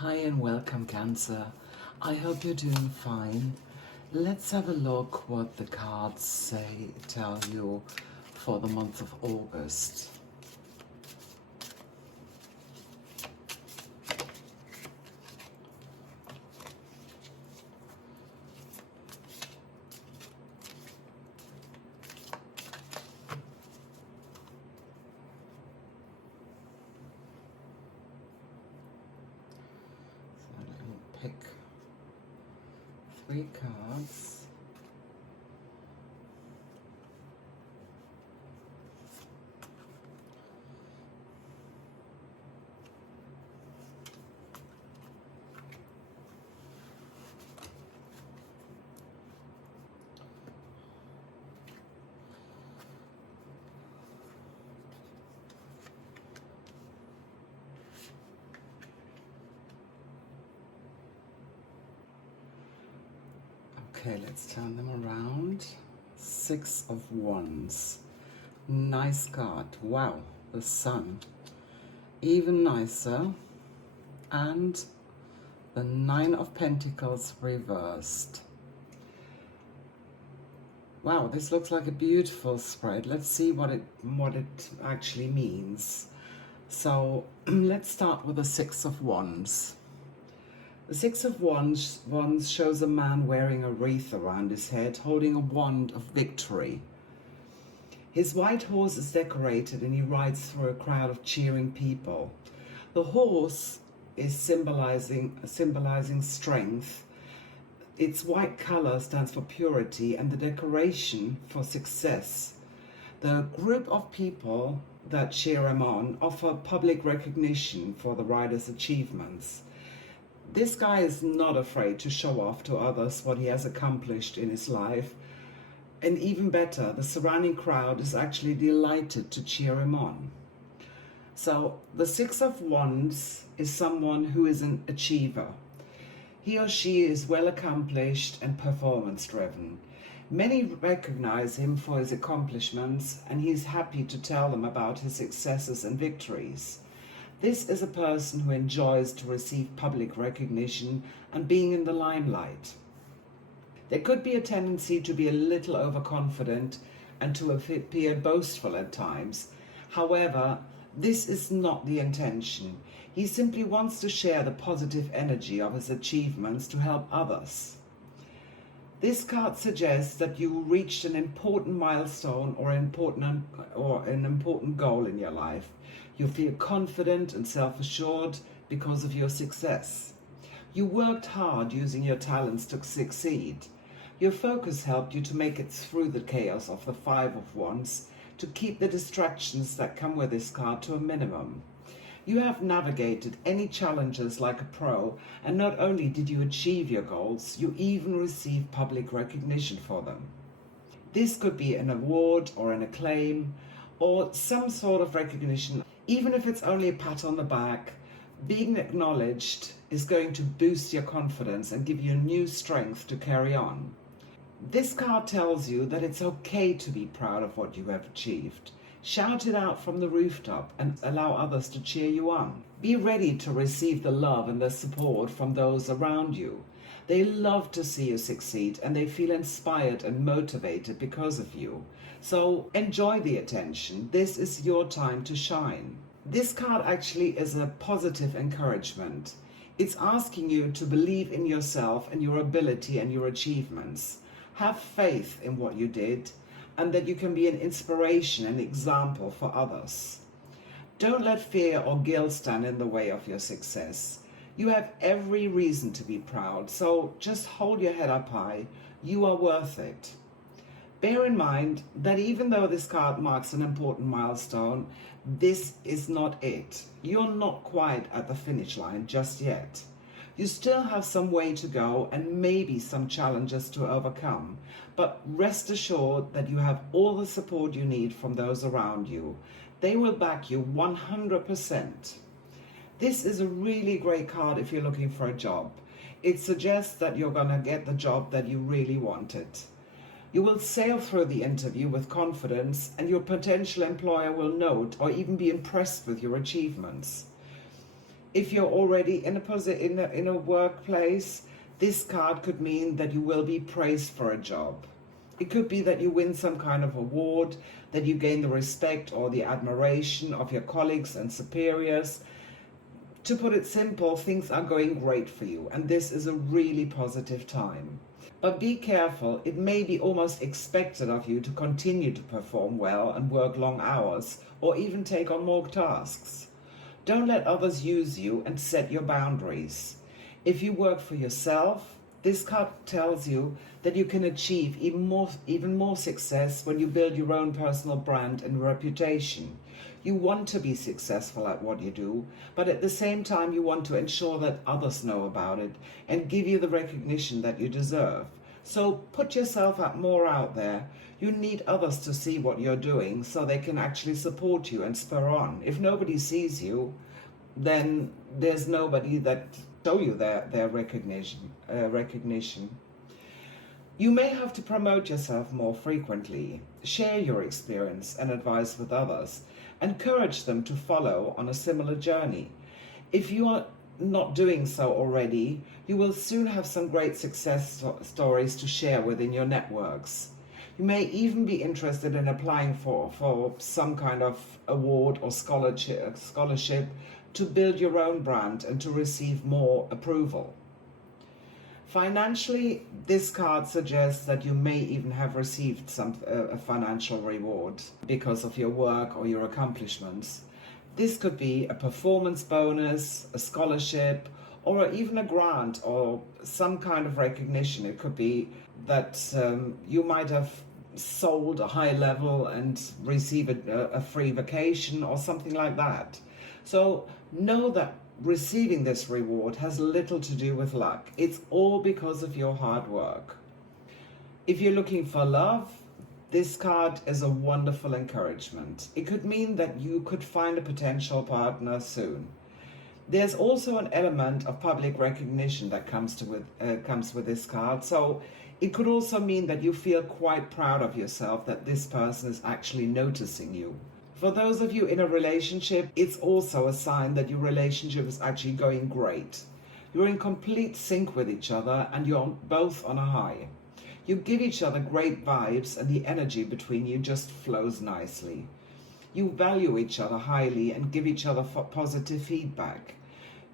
Hi and welcome, Cancer. I hope you're doing fine. Let's have a look what the cards tell you for the month of August. So let me pick 3 cards. Okay, let's turn them around. 6 of Wands. Nice card. Wow, the Sun. Even nicer. And the 9 of Pentacles reversed. Wow, this looks like a beautiful spread. Let's see what it actually means. So let's start with the 6 of Wands. The 6 of Wands shows a man wearing a wreath around his head, holding a wand of victory. His white horse is decorated and he rides through a crowd of cheering people. The horse is symbolizing strength. Its white color stands for purity and the decoration for success. The group of people that cheer him on offer public recognition for the rider's achievements. This guy is not afraid to show off to others what he has accomplished in his life. And even better, the surrounding crowd is actually delighted to cheer him on. So the 6 of Wands is someone who is an achiever. He or she is well accomplished and performance driven. Many recognize him for his accomplishments and he is happy to tell them about his successes and victories. This is a person who enjoys to receive public recognition and being in the limelight. There could be a tendency to be a little overconfident and to appear boastful at times. However, this is not the intention. He simply wants to share the positive energy of his achievements to help others. This card suggests that you reached an important milestone or an important goal in your life. You feel confident and self-assured because of your success. You worked hard using your talents to succeed. Your focus helped you to make it through the chaos of the 5 of Wands, to keep the distractions that come with this card to a minimum. You have navigated any challenges like a pro, and not only did you achieve your goals, you even received public recognition for them. This could be an award or an acclaim or some sort of recognition. Even if it's only a pat on the back, being acknowledged is going to boost your confidence and give you new strength to carry on. This card tells you that it's okay to be proud of what you have achieved. Shout it out from the rooftop and allow others to cheer you on. Be ready to receive the love and the support from those around you. They love to see you succeed and they feel inspired and motivated because of you. So enjoy the attention. This is your time to shine. This card actually is a positive encouragement. It's asking you to believe in yourself and your ability and your achievements. Have faith in what you did and that you can be an inspiration and example for others. Don't let fear or guilt stand in the way of your success. You have every reason to be proud, so just hold your head up high. You are worth it. Bear in mind that even though this card marks an important milestone, this is not it. You're not quite at the finish line just yet. You still have some way to go and maybe some challenges to overcome, but rest assured that you have all the support you need from those around you. They will back you 100%. This is a really great card if you're looking for a job. It suggests that you're going to get the job that you really wanted. You will sail through the interview with confidence and your potential employer will note or even be impressed with your achievements. If you're already in a workplace, this card could mean that you will be praised for a job. It could be that you win some kind of award, that you gain the respect or the admiration of your colleagues and superiors. To put it simple, things are going great for you, and this is a really positive time. But be careful, it may be almost expected of you to continue to perform well and work long hours, or even take on more tasks. Don't let others use you, and set your boundaries. If you work for yourself, this card tells you that you can achieve even more success when you build your own personal brand and reputation. You want to be successful at what you do, but at the same time you want to ensure that others know about it and give you the recognition that you deserve. So put yourself more out there. You need others to see what you're doing so they can actually support you and spur on. If nobody sees you, then there's nobody that show you their recognition. You may have to promote yourself more frequently, share your experience and advice with others, encourage them to follow on a similar journey. If you are not doing so already, you will soon have some great success stories to share within your networks. You may even be interested in applying for some kind of award or scholarship to build your own brand and to receive more approval. Financially, this card suggests that you may even have received a financial reward because of your work or your accomplishments. This could be a performance bonus, a scholarship, or even a grant or some kind of recognition. It could be that you might have sold a high level and receive a free vacation or something like that. So know that receiving this reward has little to do with luck. It's all because of your hard work. If you're looking for love, this card is a wonderful encouragement. It could mean that you could find a potential partner soon. There's also an element of public recognition that comes with this card. So it could also mean that you feel quite proud of yourself that this person is actually noticing you. For those of you in a relationship, it's also a sign that your relationship is actually going great. You're in complete sync with each other and you're both on a high. You give each other great vibes and the energy between you just flows nicely. You value each other highly and give each other positive feedback.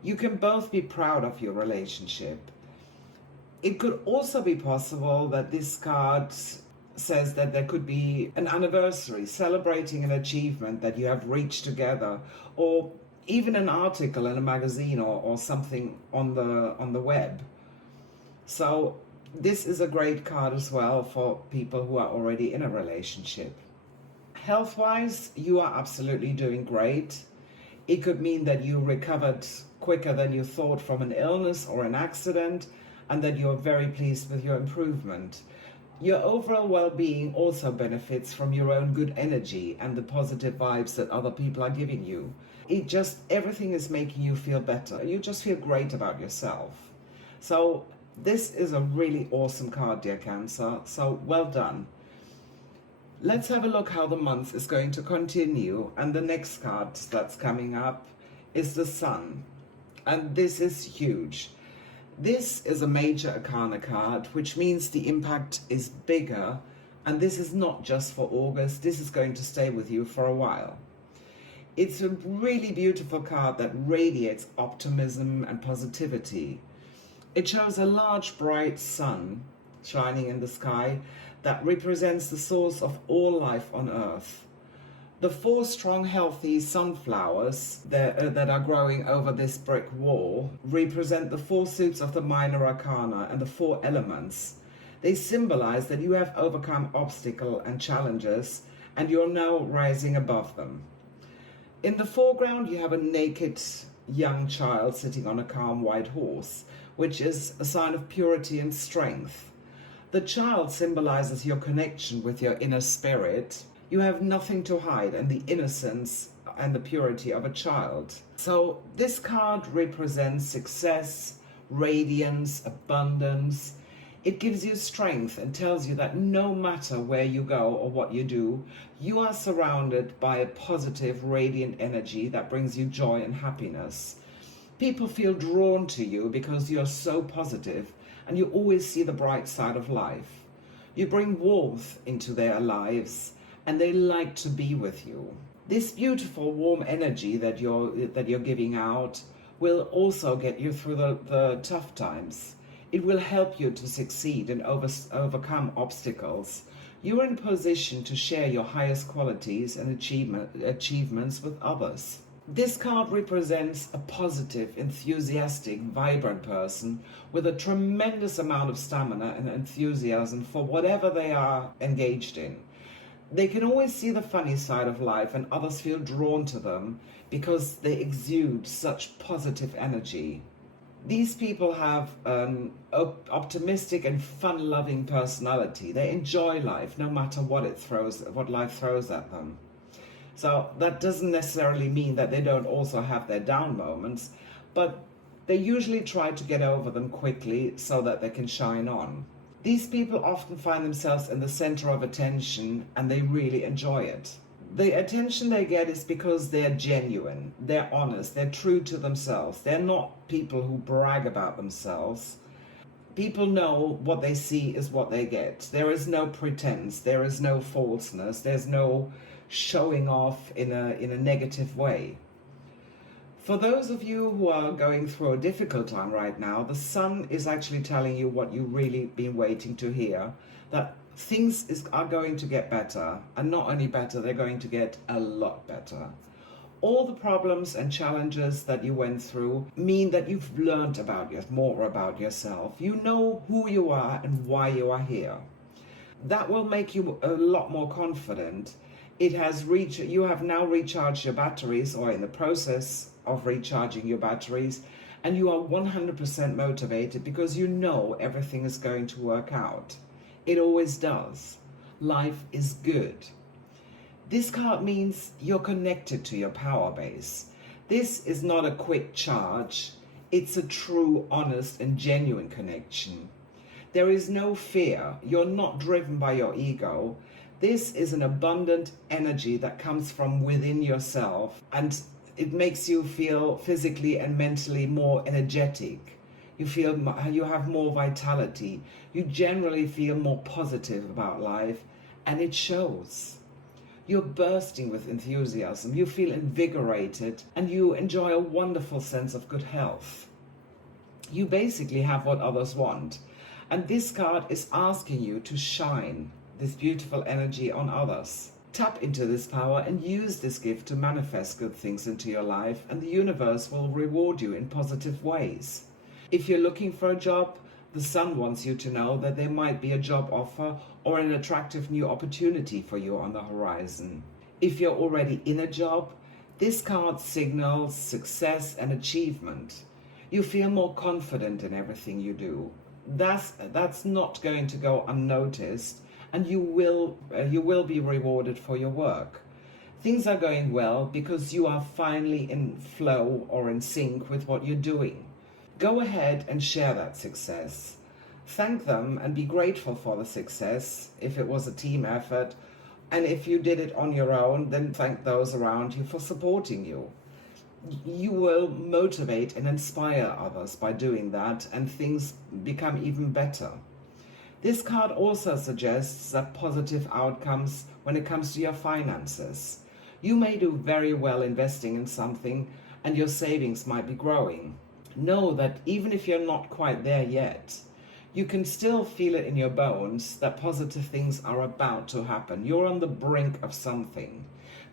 You can both be proud of your relationship. It could also be possible that this card says that there could be an anniversary celebrating an achievement that you have reached together, or even an article in a magazine or something on the web. So this is a great card as well for people who are already in a relationship. Health-wise, you are absolutely doing great. It could mean that you recovered quicker than you thought from an illness or an accident, and that you're very pleased with your improvement. Your overall well-being also benefits from your own good energy and the positive vibes that other people are giving you. Everything is making you feel better. You just feel great about yourself. So this is a really awesome card, dear Cancer. So well done. Let's have a look how the month is going to continue. And the next card that's coming up is the Sun. And this is huge. This is a major arcana card, which means the impact is bigger, and this is not just for August. This is going to stay with you for a while. It's a really beautiful card that radiates optimism and positivity. It shows a large bright sun shining in the sky that represents the source of all life on Earth. The 4 strong, healthy sunflowers that are growing over this brick wall represent the 4 suits of the minor arcana and the 4 elements. They symbolize that you have overcome obstacles and challenges and you're now rising above them. In the foreground, you have a naked young child sitting on a calm white horse, which is a sign of purity and strength. The child symbolizes your connection with your inner spirit. You have nothing to hide, and the innocence and the purity of a child. So this card represents success, radiance, abundance. It gives you strength and tells you that no matter where you go or what you do, you are surrounded by a positive, radiant energy that brings you joy and happiness. People feel drawn to you because you're so positive and you always see the bright side of life. You bring warmth into their lives and they like to be with you. This beautiful warm energy that you're giving out will also get you through the tough times. It will help you to succeed and overcome obstacles. You're in a position to share your highest qualities and achievements with others. This card represents a positive, enthusiastic, vibrant person with a tremendous amount of stamina and enthusiasm for whatever they are engaged in. They can always see the funny side of life and others feel drawn to them because they exude such positive energy. These people have an optimistic and fun-loving personality. They enjoy life no matter what life throws at them. So that doesn't necessarily mean that they don't also have their down moments, but they usually try to get over them quickly so that they can shine on. These people often find themselves in the center of attention and they really enjoy it. The attention they get is because they're genuine, they're honest, they're true to themselves. They're not people who brag about themselves. People know what they see is what they get. There is no pretense, there is no falseness, there's no showing off in a negative way. For those of you who are going through a difficult time right now, the sun is actually telling you what you've really been waiting to hear, that things are going to get better, and not only better, they're going to get a lot better. All the problems and challenges that you went through mean that you've learned more about yourself. You know who you are and why you are here. That will make you a lot more confident. You have now recharged your batteries, or in the process of recharging your batteries, and you are 100% motivated because you know everything is going to work out. It always does. Life is good. This card means you're connected to your power base. This is not a quick charge. It's a true, honest, and genuine connection. There is no fear. You're not driven by your ego. This is an abundant energy that comes from within yourself, and it makes you feel physically and mentally more energetic. You have more vitality. You generally feel more positive about life, and it shows. You're bursting with enthusiasm. You feel invigorated, and you enjoy a wonderful sense of good health. You basically have what others want, and this card is asking you to shine this beautiful energy on others. Tap into this power and use this gift to manifest good things into your life, and the universe will reward you in positive ways. If you're looking for a job, the sun wants you to know that there might be a job offer or an attractive new opportunity for you on the horizon. If you're already in a job, this card signals success and achievement. You feel more confident in everything you do. That's not going to go unnoticed, and you will be rewarded for your work. Things are going well because you are finally in flow or in sync with what you're doing. Go ahead and share that success. Thank them and be grateful for the success if it was a team effort, and if you did it on your own, then thank those around you for supporting you. You will motivate and inspire others by doing that, and things become even better. This card also suggests that positive outcomes when it comes to your finances. You may do very well investing in something, and your savings might be growing. Know that even if you're not quite there yet, you can still feel it in your bones that positive things are about to happen. You're on the brink of something.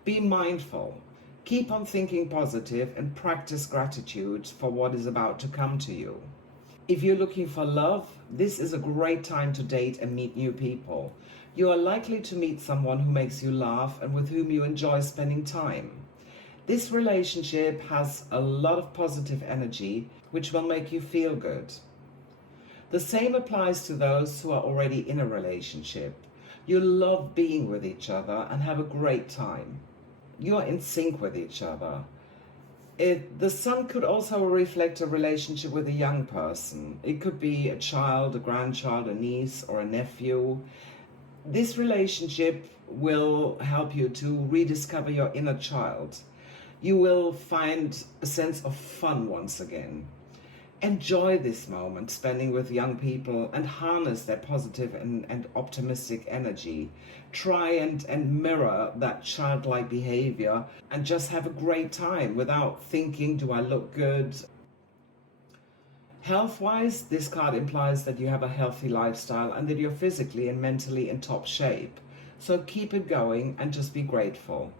Be mindful. Keep on thinking positive and practice gratitude for what is about to come to you. If you're looking for love, this is a great time to date and meet new people. You are likely to meet someone who makes you laugh and with whom you enjoy spending time. This relationship has a lot of positive energy, which will make you feel good. The same applies to those who are already in a relationship. You love being with each other and have a great time. You're in sync with each other. The sun could also reflect a relationship with a young person. It could be a child, a grandchild, a niece, or a nephew. This relationship will help you to rediscover your inner child. You will find a sense of fun once again. Enjoy this moment spending with young people and harness their positive and optimistic energy. Try and mirror that childlike behavior and just have a great time without thinking, do I look good? Health-wise, this card implies that you have a healthy lifestyle and that you're physically and mentally in top shape. So keep it going and just be grateful.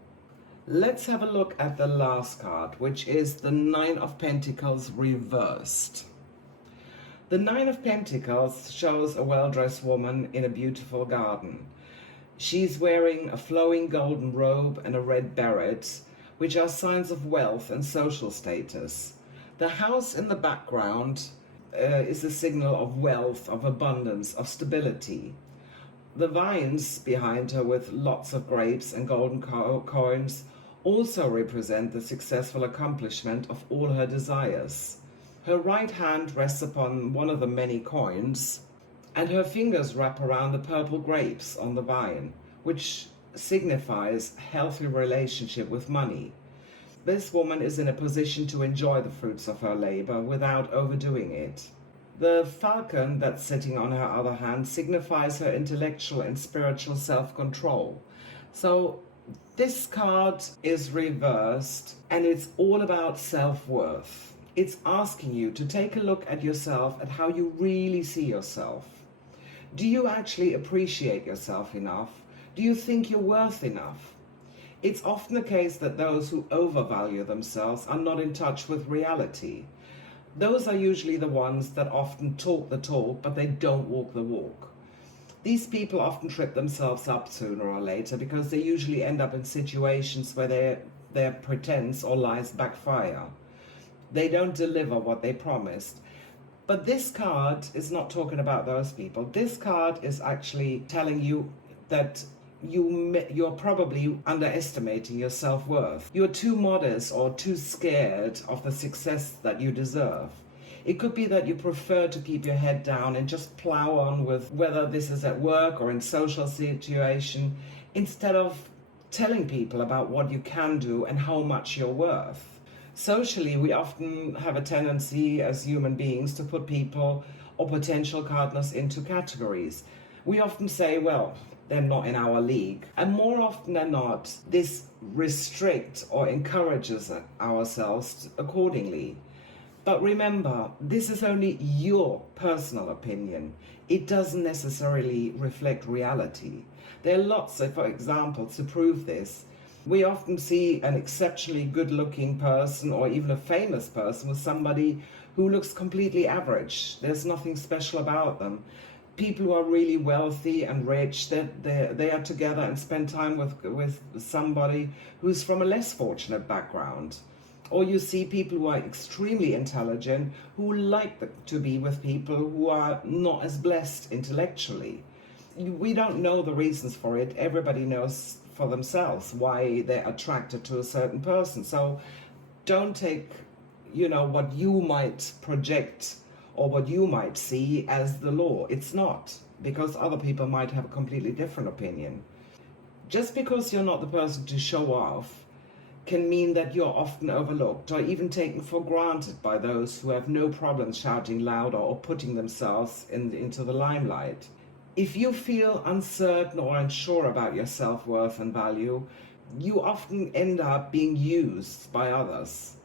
Let's have a look at the last card, which is the Nine of Pentacles reversed. The Nine of Pentacles shows a well-dressed woman in a beautiful garden. She's wearing a flowing golden robe and a red beret, which are signs of wealth and social status. The house in the background is a signal of wealth, of abundance, of stability. The vines behind her with lots of grapes and golden coins also represent the successful accomplishment of all her desires. Her right hand rests upon one of the many coins, and her fingers wrap around the purple grapes on the vine, which signifies a healthy relationship with money. This woman is in a position to enjoy the fruits of her labor without overdoing it. The falcon that's sitting on her other hand signifies her intellectual and spiritual self-control. So this card is reversed and it's all about self-worth. It's asking you to take a look at yourself, at how you really see yourself. Do you actually appreciate yourself enough? Do you think you're worth enough? It's often the case that those who overvalue themselves are not in touch with reality. Those are usually the ones that often talk the talk, but they don't walk the walk. These people often trip themselves up sooner or later because they usually end up in situations where their pretense or lies backfire. They don't deliver what they promised. But this card is not talking about those people. This card is actually telling you that you're probably underestimating your self-worth. You're too modest or too scared of the success that you deserve. It could be that you prefer to keep your head down and just plow on with whether this is at work or in social situation, instead of telling people about what you can do and how much you're worth. Socially, we often have a tendency as human beings to put people or potential partners into categories. We often say, well, they're not in our league. And more often than not, this restricts or encourages ourselves accordingly. But remember, this is only your personal opinion. It doesn't necessarily reflect reality. There are lots of examples to prove this. We often see an exceptionally good-looking person or even a famous person with somebody who looks completely average. There's nothing special about them. People who are really wealthy and rich, they are together and spend time with somebody who's from a less fortunate background. Or you see people who are extremely intelligent who like to be with people who are not as blessed intellectually. We don't know the reasons for it. Everybody knows for themselves why they're attracted to a certain person. So don't take, what you might project or what you might see as the law. It's not, because other people might have a completely different opinion. Just because you're not the person to show off can mean that you're often overlooked or even taken for granted by those who have no problem shouting louder or putting themselves into the limelight. If you feel uncertain or unsure about your self-worth and value, you often end up being used by others.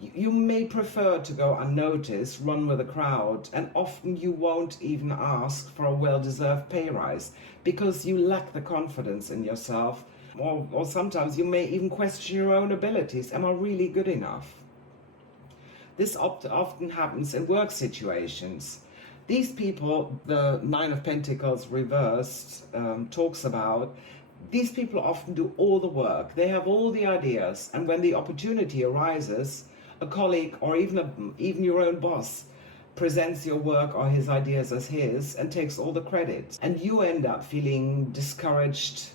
You may prefer to go unnoticed, run with the crowd, and often you won't even ask for a well-deserved pay rise because you lack the confidence in yourself. Or sometimes you may even question your own abilities. Am I really good enough? This often happens in work situations. These people, the Nine of Pentacles reversed talks about, these people often do all the work. They have all the ideas, and when the opportunity arises, a colleague or even your own boss presents your work or his ideas as his and takes all the credit. And you end up feeling discouraged,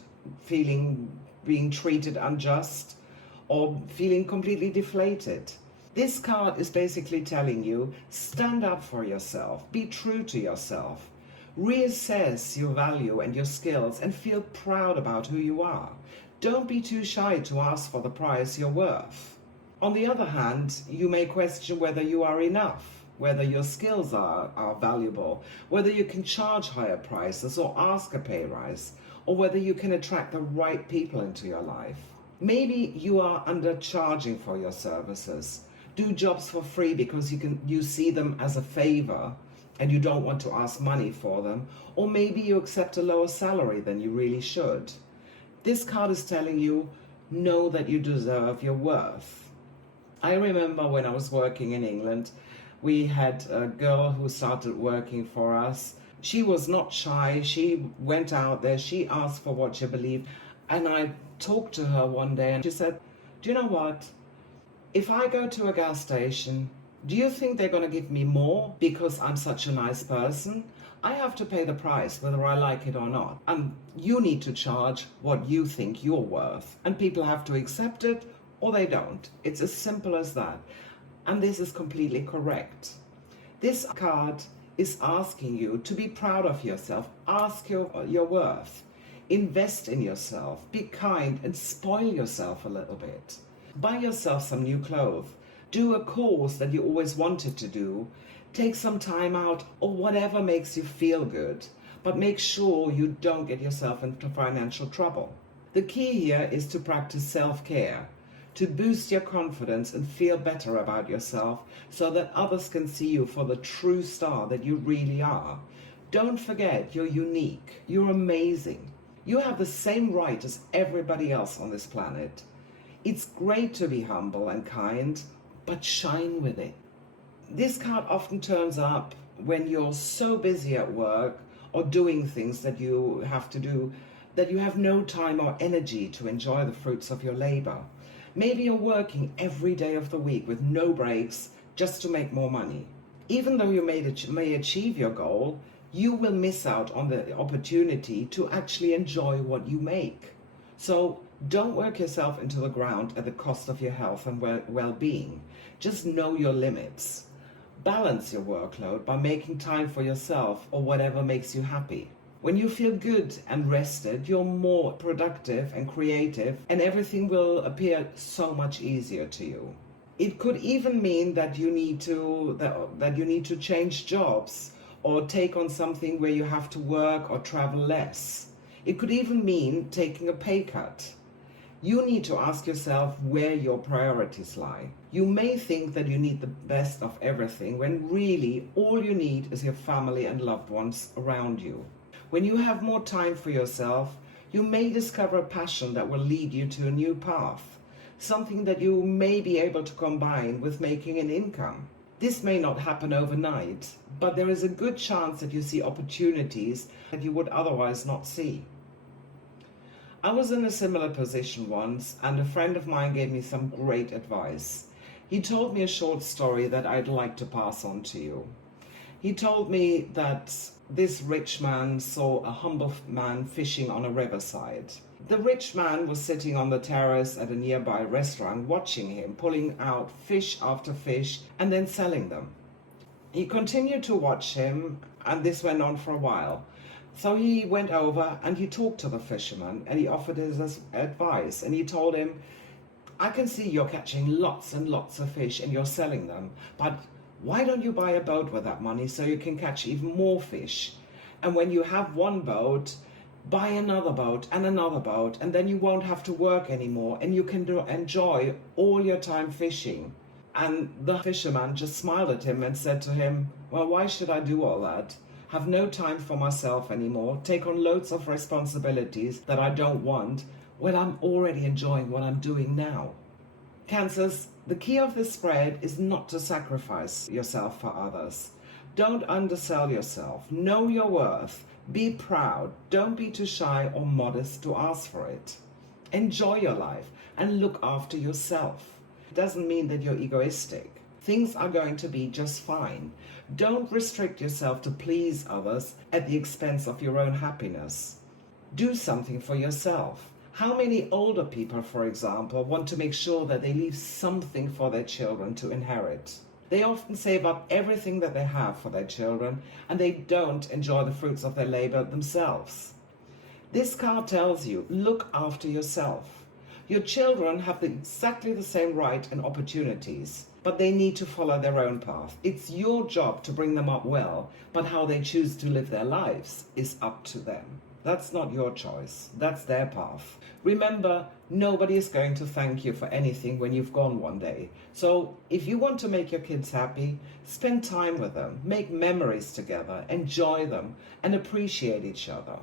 being treated unjust, or feeling completely deflated. This card is basically telling you, stand up for yourself, be true to yourself, reassess your value and your skills, and feel proud about who you are. Don't be too shy to ask for the price you're worth. On the other hand, you may question whether you are enough, whether your skills are valuable, whether you can charge higher prices or ask a pay rise, or whether you can attract the right people into your life. Maybe you are undercharging for your services. Do jobs for free because you see them as a favor and you don't want to ask money for them, or maybe you accept a lower salary than you really should. This card is telling you, know that you deserve your worth. I remember when I was working in England, we had a girl who started working for us. She was not shy. She went out there. She asked for what she believed. And I talked to her one day and she said, do you know what? If I go to a gas station, do you think they're going to give me more because I'm such a nice person? I have to pay the price whether I like it or not. And you need to charge what you think you're worth. And people have to accept it or they don't. It's as simple as that. And this is completely correct. This card is asking you to be proud of yourself. Ask your worth. Invest in yourself. Be kind and spoil yourself a little bit. Buy yourself some new clothes. Do a course that you always wanted to do. Take some time out or whatever makes you feel good. But make sure you don't get yourself into financial trouble. The key here is to practice self-care, to boost your confidence and feel better about yourself so that others can see you for the true star that you really are. Don't forget, you're unique. You're amazing. You have the same right as everybody else on this planet. It's great to be humble and kind, but shine with it. This card often turns up when you're so busy at work or doing things that you have to do that you have no time or energy to enjoy the fruits of your labor. Maybe you're working every day of the week with no breaks just to make more money. Even though you may achieve your goal, you will miss out on the opportunity to actually enjoy what you make. So don't work yourself into the ground at the cost of your health and well-being. Just know your limits. Balance your workload by making time for yourself or whatever makes you happy. When you feel good and rested, you're more productive and creative, and everything will appear so much easier to you. It could even mean that you need to change jobs or take on something where you have to work or travel less. It could even mean taking a pay cut. You need to ask yourself where your priorities lie. You may think that you need the best of everything when really all you need is your family and loved ones around you. When you have more time for yourself, you may discover a passion that will lead you to a new path, something that you may be able to combine with making an income. This may not happen overnight, but there is a good chance that you see opportunities that you would otherwise not see. I was in a similar position once, and a friend of mine gave me some great advice. He told me a short story that I'd like to pass on to you. He told me that this rich man saw a humble man fishing on a riverside. The rich man was sitting on the terrace at a nearby restaurant watching him pulling out fish after fish and then selling them. He continued to watch him, and this went on for a while. So he went over and he talked to the fisherman and he offered his advice, and he told him, I can see you're catching lots and lots of fish and you're selling them, but why don't you buy a boat with that money so you can catch even more fish? And when you have one boat, buy another boat, and then you won't have to work anymore and you can enjoy all your time fishing. And the fisherman just smiled at him and said to him, well, why should I do all that? Have no time for myself anymore, take on loads of responsibilities that I don't want, when I'm already enjoying what I'm doing now. Cancers, the key of this spread is not to sacrifice yourself for others. Don't undersell yourself. Know your worth. Be proud. Don't be too shy or modest to ask for it. Enjoy your life and look after yourself. It doesn't mean that you're egoistic. Things are going to be just fine. Don't restrict yourself to please others at the expense of your own happiness. Do something for yourself. How many older people, for example, want to make sure that they leave something for their children to inherit? They often save up everything that they have for their children, and they don't enjoy the fruits of their labor themselves. This card tells you, look after yourself. Your children have exactly the same right and opportunities, but they need to follow their own path. It's your job to bring them up well, but how they choose to live their lives is up to them. That's not your choice. That's their path. Remember, nobody is going to thank you for anything when you've gone one day. So if you want to make your kids happy, spend time with them, make memories together, enjoy them, and appreciate each other.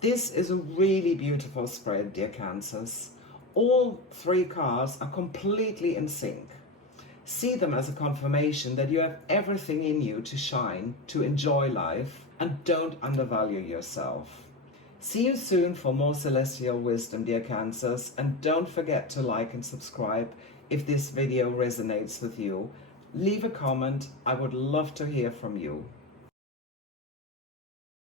This is a really beautiful spread, dear Cancers. All three cards are completely in sync. See them as a confirmation that you have everything in you to shine, to enjoy life, and don't undervalue yourself. See you soon for more celestial wisdom, dear Cancers, and don't forget to like and subscribe if this video resonates with you. Leave a comment. I would love to hear from you.